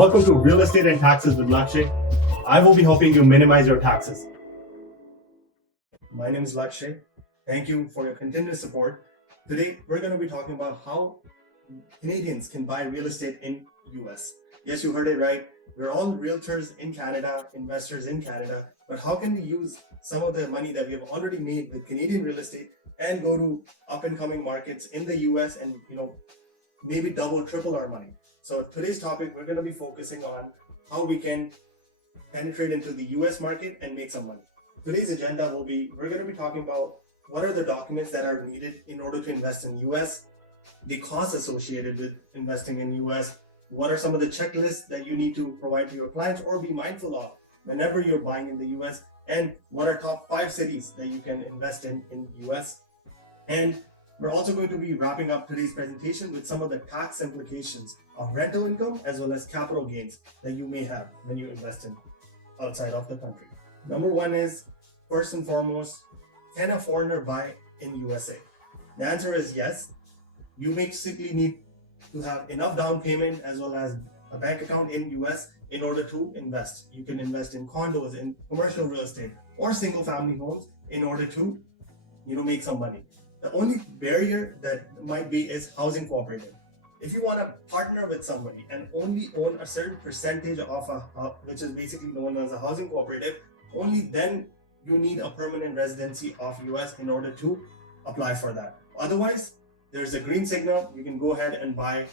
Welcome to Real Estate and Taxes with Lakshay. I will be helping you minimize your taxes. My name is Lakshay. Thank you for your continuous support. Today, we're going to be talking about how Canadians can buy real estate in US. Yes, you heard it right. We're all realtors in Canada, investors in Canada, but how can we use some of the money that we have already made with Canadian real estate and go to up and coming markets in the US and maybe double, triple our money? So today's topic, we're going to be focusing on how we can penetrate into the US market and make some money. Today's agenda will be, we're going to be talking about what are the documents that are needed in order to invest in US, the costs associated with investing in US, what are some of the checklists that you need to provide to your clients or be mindful of whenever you're buying in the US, and what are top 5 cities that you can invest in US. And we're also going to be wrapping up today's presentation with some of the tax implications of rental income as well as capital gains that you may have when you invest in outside of the country. Number one is, first and foremost, can a foreigner buy in USA? The answer is yes. You basically need to have enough down payment as well as a bank account in US in order to invest. You can invest in condos, in commercial real estate, or single family homes in order to make some money. The only barrier that might be is housing cooperative. If you want to partner with somebody and only own a certain percentage of which is basically known as a housing cooperative, only then you need a permanent residency of US in order to apply for that. Otherwise, there's a green signal. You can go ahead and buy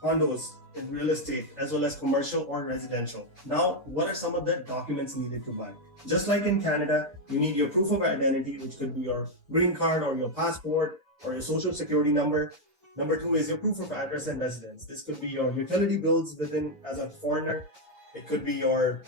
condos in real estate as well as commercial or residential. Now, what are some of the documents needed to buy? Just like in Canada, you need your proof of identity, which could be your green card or your passport or your social security number. Number 2 is your proof of address and residence. This could be your utility bills as a foreigner. It could be your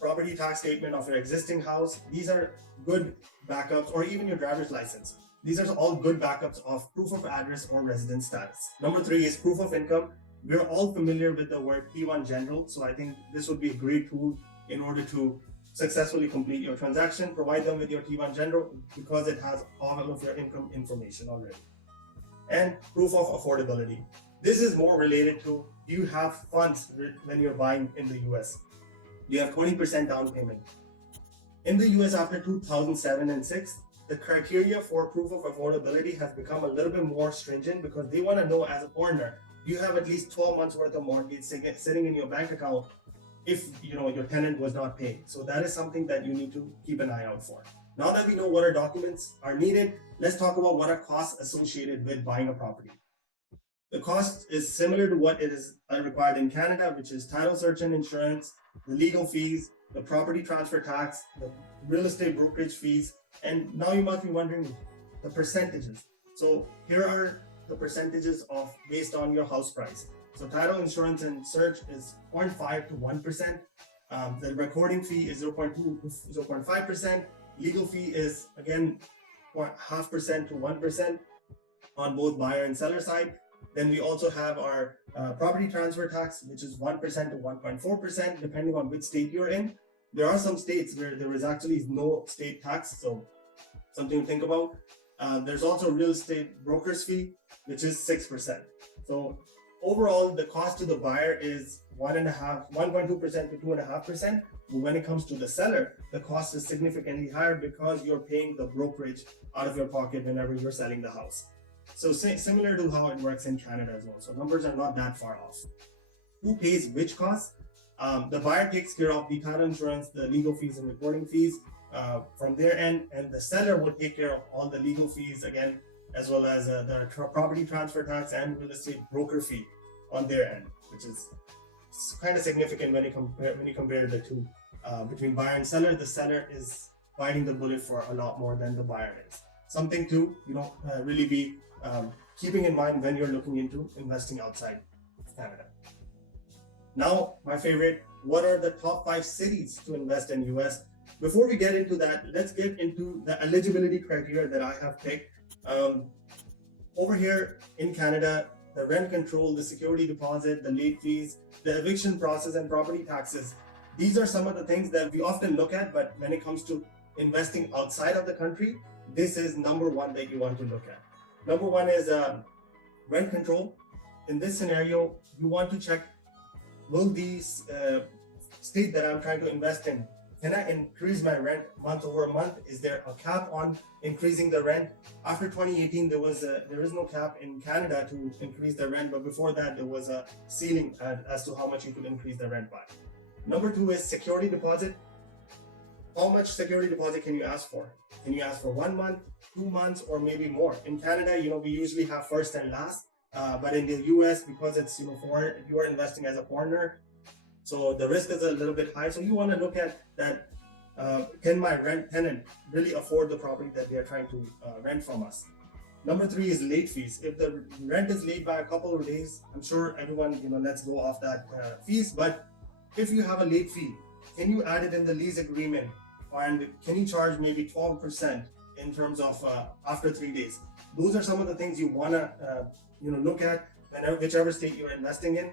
property tax statement of your existing house. These are good backups, or even your driver's license. These are all good backups of proof of address or residence status. Number 3 is proof of income. We're all familiar with the word T1 General, so I think this would be a great tool in order to successfully complete your transaction. Provide them with your T1 General because it has all of your income information already. And proof of affordability. This is more related to, do you have funds when you're buying in the US? Do you have 20% down payment? In the US after 2007 and 6, the criteria for proof of affordability has become a little bit more stringent because they want to know, as a foreigner, you have at least 12 months worth of mortgage sitting in your bank account if your tenant was not paid. So that is something that you need to keep an eye out for. Now that we know what our documents are needed, let's talk about what are costs associated with buying a property. The cost is similar to what it is required in Canada, which is title search and insurance, the legal fees, the property transfer tax, the real estate brokerage fees, and now you must be wondering the percentages. So here are the percentages based on your house price. So title, insurance, and search is 0.5 to 1%. The recording fee is 0.2 to 0.5%. Legal fee is again 0.5% to 1% on both buyer and seller side. Then we also have our property transfer tax, which is 1% to 1.4%, depending on which state you're in. There are some states where there is actually no state tax, so something to think about. There's also real estate broker's fee, which is 6%. So overall, the cost to the buyer is 1.2% to 2.5%. But when it comes to the seller, the cost is significantly higher because you're paying the brokerage out of your pocket whenever you're selling the house. So similar to how it works in Canada as well. So numbers are not that far off. Who pays which costs? The buyer takes care of the title insurance, the legal fees and recording fees from their end, and the seller will take care of all the legal fees again, as well as the property transfer tax and real estate broker fee on their end, which is kind of significant when you compare the two. Between buyer and seller, the seller is biting the bullet for a lot more than the buyer is. Something to really be keeping in mind when you're looking into investing outside of Canada. Now, my favorite, what are the top 5 cities to invest in US? Before we get into that, let's get into the eligibility criteria that I have picked. Over here in Canada, the rent control, the security deposit, the late fees, the eviction process, and property taxes. These are some of the things that we often look at, but when it comes to investing outside of the country, this is number 1 that you want to look at. Number 1 is rent control. In this scenario, you want to check will these state that I'm trying to invest in, can I increase my rent month over month? Is there a cap on increasing the rent? After 2018, there is no cap in Canada to increase the rent, but before that, there was a ceiling as to how much you could increase the rent by. Number two is security deposit. How much security deposit can you ask for? Can you ask for 1 month, 2 months, or maybe more? In Canada, we usually have first and last, but in the US, because it's you are investing as a foreigner, so the risk is a little bit high. So you want to look at that. Can my tenant really afford the property that they are trying to rent from us? Number three is late fees. If the rent is late by a couple of days, I'm sure everyone let's go off that fees. But if you have a late fee, can you add it in the lease agreement? And can you charge maybe 12% in terms of after 3 days? Those are some of the things you want to look at whichever state you're investing in.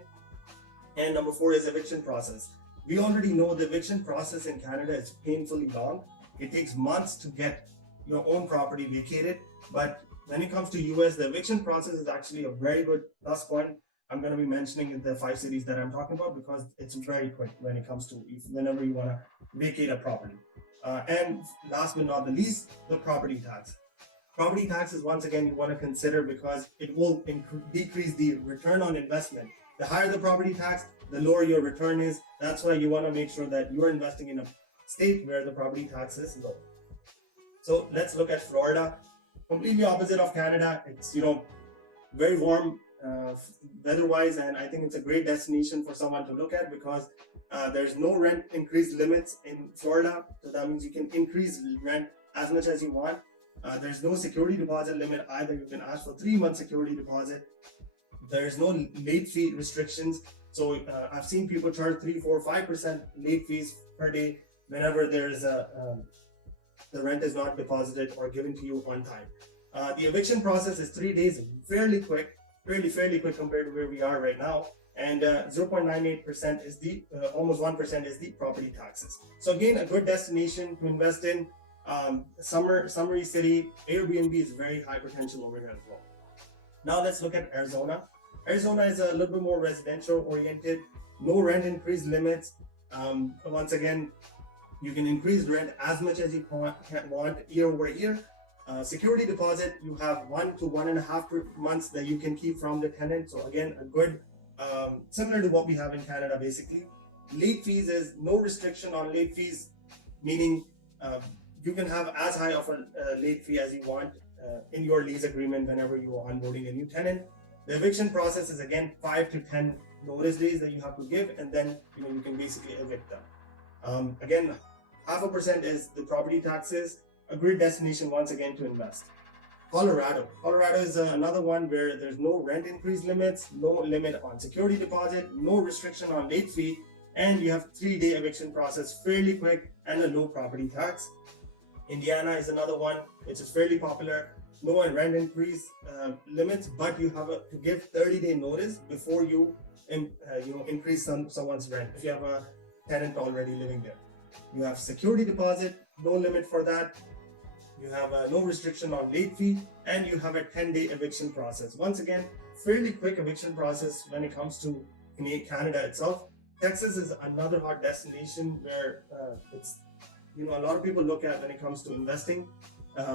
And number four is eviction process. We already know the eviction process in Canada is painfully long. It takes months to get your own property vacated. But when it comes to US, the eviction process is actually a very good plus point. I'm going to be mentioning the 5 cities that I'm talking about because it's very quick when it comes to whenever you want to vacate a property. And last but not the least, the property tax. Property tax is once again you want to consider because it will decrease the return on investment. The higher the property tax, the lower your return is. That's why you want to make sure that you're investing in a state where the property tax is low. So let's look at Florida. Completely opposite of Canada. It's very warm weather-wise, and I think it's a great destination for someone to look at because there's no rent increase limits in Florida. So that means you can increase rent as much as you want. There's no security deposit limit either. You can ask for 3 months security deposit. There's no late fee restrictions. So I've seen people charge 3, 4, 5% late fees per day whenever there's the rent is not deposited or given to you on time. The eviction process is 3 days, fairly quick compared to where we are right now. And 0.98% is the almost 1% is the property taxes. So again, a good destination to invest in. Summary city, Airbnb is very high potential over here as well. Now let's look at Arizona. Arizona is a little bit more residential oriented, no rent increase limits. Once again, you can increase rent as much as you want year over year. Security deposit, you have 1 to 1.5 months that you can keep from the tenant. So again, a good, similar to what we have in Canada basically. Late fees is no restriction on late fees, meaning you can have as high of a late fee as you want in your lease agreement whenever you are onboarding a new tenant. The eviction process is again 5 to 10 notice days that you have to give, and then you can basically evict them. Again, 0.5% is the property taxes. A great destination once again to invest. Colorado is another one where there's no rent increase limits, no limit on security deposit, no restriction on late fee, and you have 3-day eviction process, fairly quick, and a low property tax. Indiana is another one which is fairly popular. No rent increase limits, but you have to give 30-day notice before you increase someone's rent if you have a tenant already living there. You have security deposit, no limit for that. You have no restriction on late fee, and you have a 10-day eviction process. Once again, fairly quick eviction process when it comes to Canada itself. Texas is another hot destination where it's a lot of people look at when it comes to investing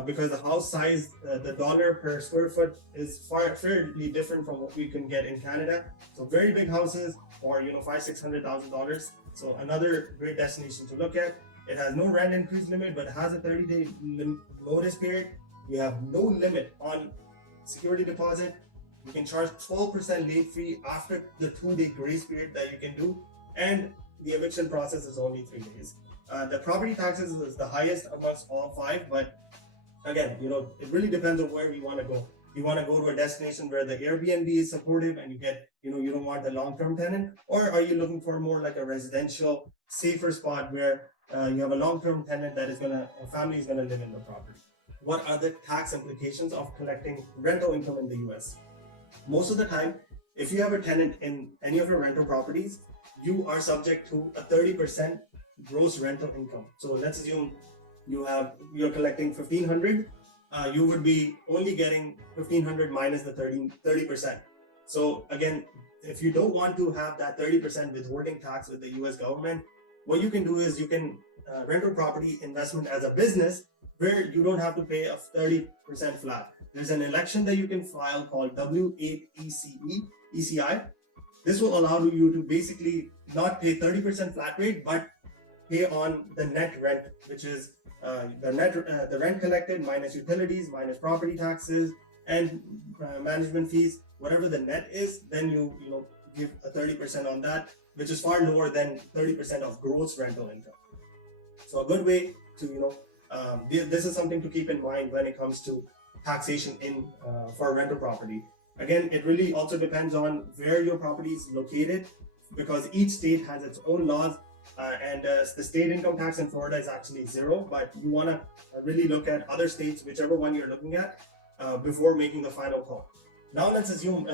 because the house size, the dollar per square foot is fairly different from what we can get in Canada. So very big houses, or $500,000-$600,000. So another great destination to look at. It has no rent increase limit, but it has a 30-day notice period. You have no limit on security deposit. You can charge 12% late fee after the 2-day grace period that you can do, and the eviction process is only 3 days. The property taxes is the highest amongst all 5, but again, it really depends on where you want to go. You want to go to a destination where the Airbnb is supportive and you get, you don't want the long-term tenant, or are you looking for more like a residential, safer spot where you have a long-term tenant that is a family is gonna live in the property? What are the tax implications of collecting rental income in the US? Most of the time, if you have a tenant in any of your rental properties, you are subject to a 30% gross rental income. So let's assume you're collecting $1,500. You would be only getting $1,500 minus the 30%. So again, if you don't want to have that 30% withholding tax with the US government, what you can do is you can rent a property investment as a business where you don't have to pay a 30% flat. There's an election that you can file called ECI. This will allow you to basically not pay 30% flat rate, but pay on the net rent, which is the rent collected minus utilities, minus property taxes, and management fees. Whatever the net is, then you give a 30% on that, which is far lower than 30% of gross rental income. So a good way to this is something to keep in mind when it comes to taxation for a rental property. Again, it really also depends on where your property is located, because each state has its own laws, and the state income tax in Florida is actually 0, but you want to really look at other states, whichever one you're looking at, before making the final call. Now let's assume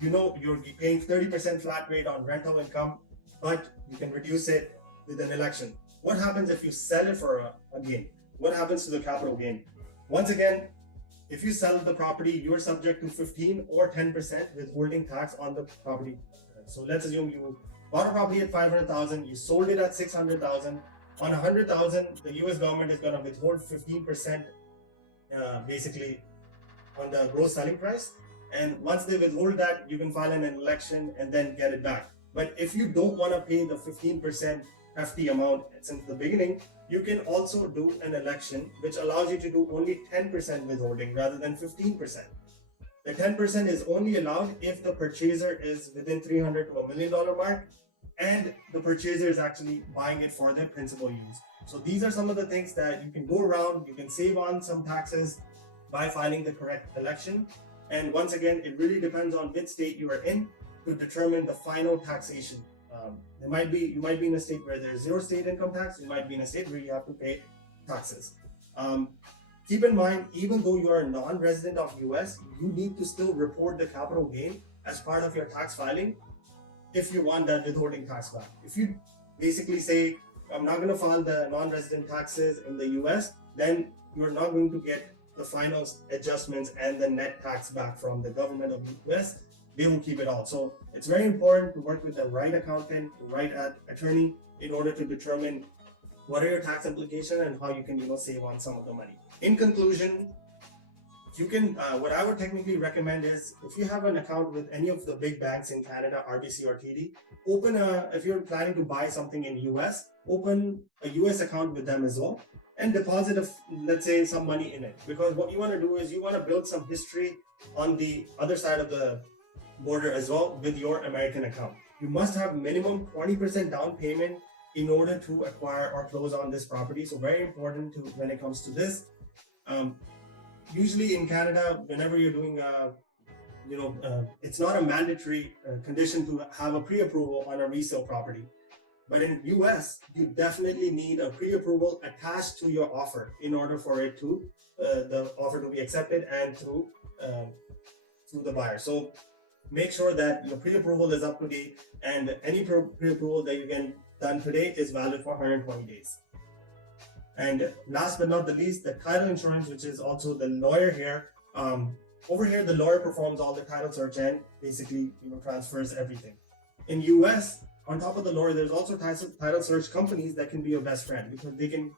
you're paying 30% flat rate on rental income, but you can reduce it with an election. What happens if you sell it for a gain? What happens to the capital gain? Once again, if you sell the property, you are subject to 15 or 10% withholding tax on the property. So let's assume you bought a property at 500,000, you sold it at 600,000. On 100,000, the US government is going to withhold 15% basically on the gross selling price. And once they withhold that, you can file an election and then get it back. But if you don't want to pay the 15% hefty amount since the beginning, you can also do an election which allows you to do only 10% withholding rather than 15%. The 10% is only allowed if the purchaser is within $300,000 to $1 million mark, and the purchaser is actually buying it for their principal use. So these are some of the things that you can go around. You can save on some taxes by filing the correct election. And once again, it really depends on which state you are in to determine the final taxation. You might be in a state where there's 0 state income tax. You might be in a state where you have to pay taxes. Keep in mind, even though you are a non-resident of US, you need to still report the capital gain as part of your tax filing if you want that withholding tax back. If you basically say, I'm not going to file the non-resident taxes in the US, then you're not going to get the final adjustments and the net tax back from the government of the US. They will keep it all. So it's very important to work with the right accountant, the right attorney, in order to determine what are your tax implications and how you can save on some of the money. In conclusion, you can what I would technically recommend is, if you have an account with any of the big banks in Canada, RBC or TD, if you're planning to buy something in US, open a US account with them as well, and deposit let's say some money in it. Because what you want to do is you want to build some history on the other side of the border as well with your American account. You must have minimum 20% down payment in order to acquire or close on this property. So very important when it comes to this. Usually in Canada, whenever you're doing it's not a mandatory condition to have a pre-approval on a resale property. But in US, you definitely need a pre-approval attached to your offer in order for it to the offer to be accepted and through the buyer. So make sure that your pre-approval is up to date, and any pre-approval that you get done today is valid for 120 days. And last but not the least, the title insurance, which is also the lawyer here. Over here, the lawyer performs all the title search and basically transfers everything. In US, on top of the lawyer, there's also title search companies that can be your best friend, because they can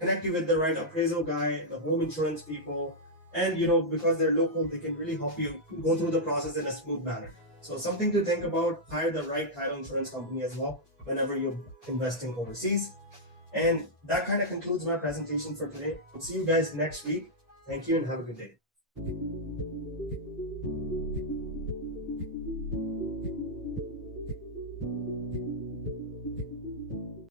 connect you with the right appraisal guy, the home insurance people, and because they're local, they can really help you go through the process in a smooth manner. So something to think about: hire the right title insurance company as well whenever you're investing overseas. And that kind of concludes my presentation for today. We'll see you guys next week. Thank you and have a good day.